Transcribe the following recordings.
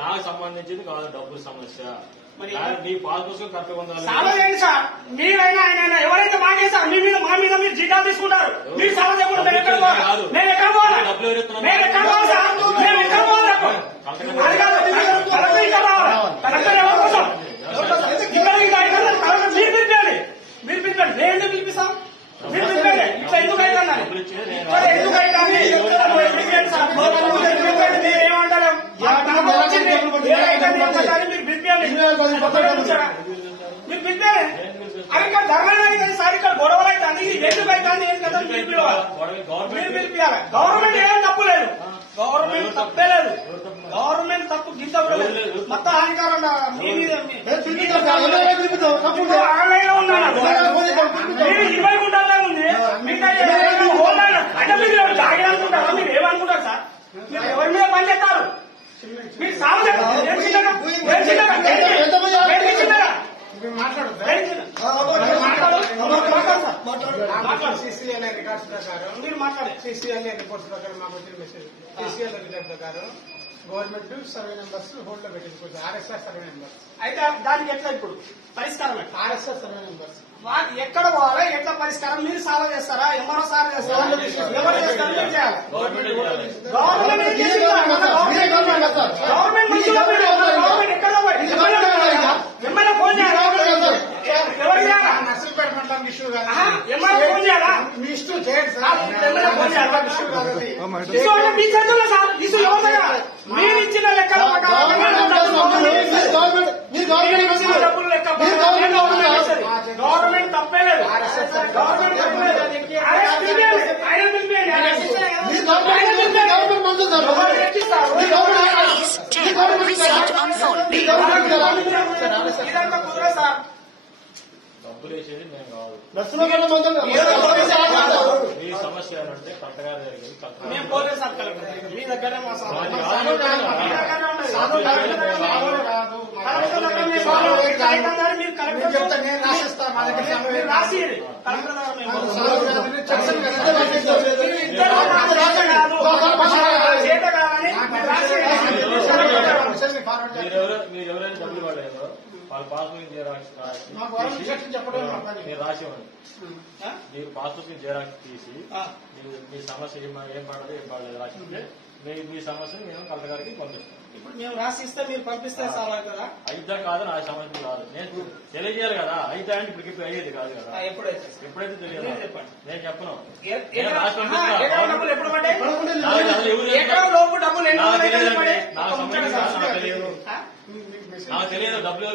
నాకు సంబంధించింది కాదు డబ్బుల సమస్య. మీ పాస్ పుస్తకం కరెక్ట్గా ఉందా? సార్ మీరైనా ఆయన ఎవరైతే మాకేసారు మీ మీద మా మీద మీరు జీతాలు తీసుకుంటారు. మీరు సలహా చెప్పండి. నేను ఎక్కడ పోవాలి? నేను ఎక్కడ పోవాలి? నేను ఎక్కడ పోవాలి సార్? నేను ఎక్కడ పోవాలి? అది కాదు కలెక్టర్ ఎవరి కోసం మీరు పిలిపండి. మీరు పిలిపండి. నేను ఎందుకు పిలిపిస్తాం? మీరు పిలిపండి. ఇట్లా ఎందుకు అవుతుంది? ఎందుకు అవుతుంది? మీరేమంటారు? మీరు పిలిపండి. మీరు పిలిపే అవి ఇక్కడ ధర్మం అవుతుంది సార్. ఇక్కడ గొడవలు అవుతుంది. ఎందుకు అవుతుంది? ఏం కదా మీరు పిలవాలి. మీరు పిలిపియాలి. గవర్నమెంట్ ఏం తప్పు లేదు. గవర్నమెంట్ తప్పే లేదు. గవర్నమెంట్ తప్పు గింత మొత్తం అధికారం ఆన్లైన్ లో ఉన్నాడు. మీరు 20 గుంటల్లో ఉంది. మీకు అంటే మీరు జాగ్రత్త అనుకుంటారా? మీరు ఏమనుకుంటారు సార్? మీరు ఎవరి మీద పని చేస్తారు? మీరు సాగు CCLA రికార్డ్స్ ప్రకారం మీరు మాట్లాడే CCLA రిపోర్ట్స్ ప్రకారం మాకు వచ్చిన మెసేజ్ CCLA రికార్డ్ ప్రకారం గవర్నమెంట్ సర్వే నెంబర్స్ హోల్డ్ లో పెట్టింది. RSR సర్వే నెంబర్స్ అయితే దానికి ఎట్లా ఇప్పుడు పరిష్కారం? RSR సర్వే నెంబర్స్ ఎక్కడ పోవాలి? ఎట్లా పరిష్కారం? మీరు సాల్వ్ చేస్తారా? ఎవరో సాల్వ్ చేస్తారా? ఎవరు చేస్తారు? మీరు చేయాలి. గవర్నమెంట్ ఎక్కడ ఎమ్మెల్యే ఫోన్ చేయాలి. ఎవరు చేయాలా? నర్సంపేట మండలం ఇష్యూ కాదు. ఎమ్మెల్యే ఫోన్ చేయాలా? మీ ఇష్యూ చేయండి సార్. ఎమ్మెల్యే ఫోన్ చేయాలి. ఇష్యూ అంటే మీ చేతుల్లో సార్. ఇష్యూ ఎవరి దగ్గర? మీరు ఇచ్చిన లెక్కల ప్రకారం డబ్బులు లెక్క గవర్నమెంట్ తప్పేలేదు. గవర్నమెంట్ తప్పలేదు. ఆయన ఇదంతా కుదరదు సార్. డబ్బులు వేసేది నేను కాదు. మీ సమస్య ఏంటంటే కరెక్ట్గా జరిగింది. మేము పోలేదు సార్ కలెక్టర్. మీ దగ్గర మా సార్ మీరు కలెక్టర్ రాసి కలెక్టర్ మీరు ఎవరైనా డబ్బులు ఇవ్వలేదు వాళ్ళ పాస్బుక్ జిరాక్స్ మీరు రాసి ఇవ్వండి. మీరు పాస్బుక్ జిరాక్స్ తీసి మీ సమస్య ఏం పడదు ఏం పడలేదు రాసిస్తే మీ సమస్యను మేము కలెక్టర్ గారికి పంపిస్తాం. ఇప్పుడు మేము రాసి ఇస్తే మీరు పంపిస్తే సాల్వ్ అవుతుందా? అయిద్దా కాదు నా సమస్య కాదు. నేను తెలియజేయాలి కదా. అయితే అంటే ఇప్పుడు అయ్యేది కాదు కదా. ఎప్పుడైతే తెలియదు చెప్పండి. నేను చెప్పను. డబ్బులు ఎప్పుడు పడ్డాయి? నాకు తెలియదు. డబ్బులు డబ్బులు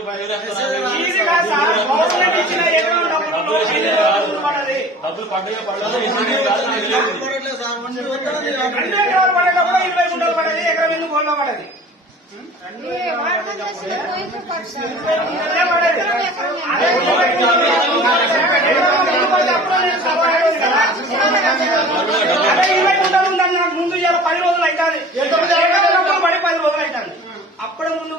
పడ్డాయో పడలేదు 20 గుంటలు పడేది. ఎకరం ఎందుకు గోల్లో పడేది? ముందు 10 రోజులు అవుతుంది. పడి 10 రోజులు అవుతుంది. అప్పుడు ముందు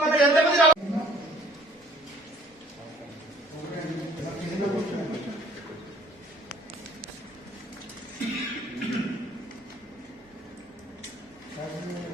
Gracias.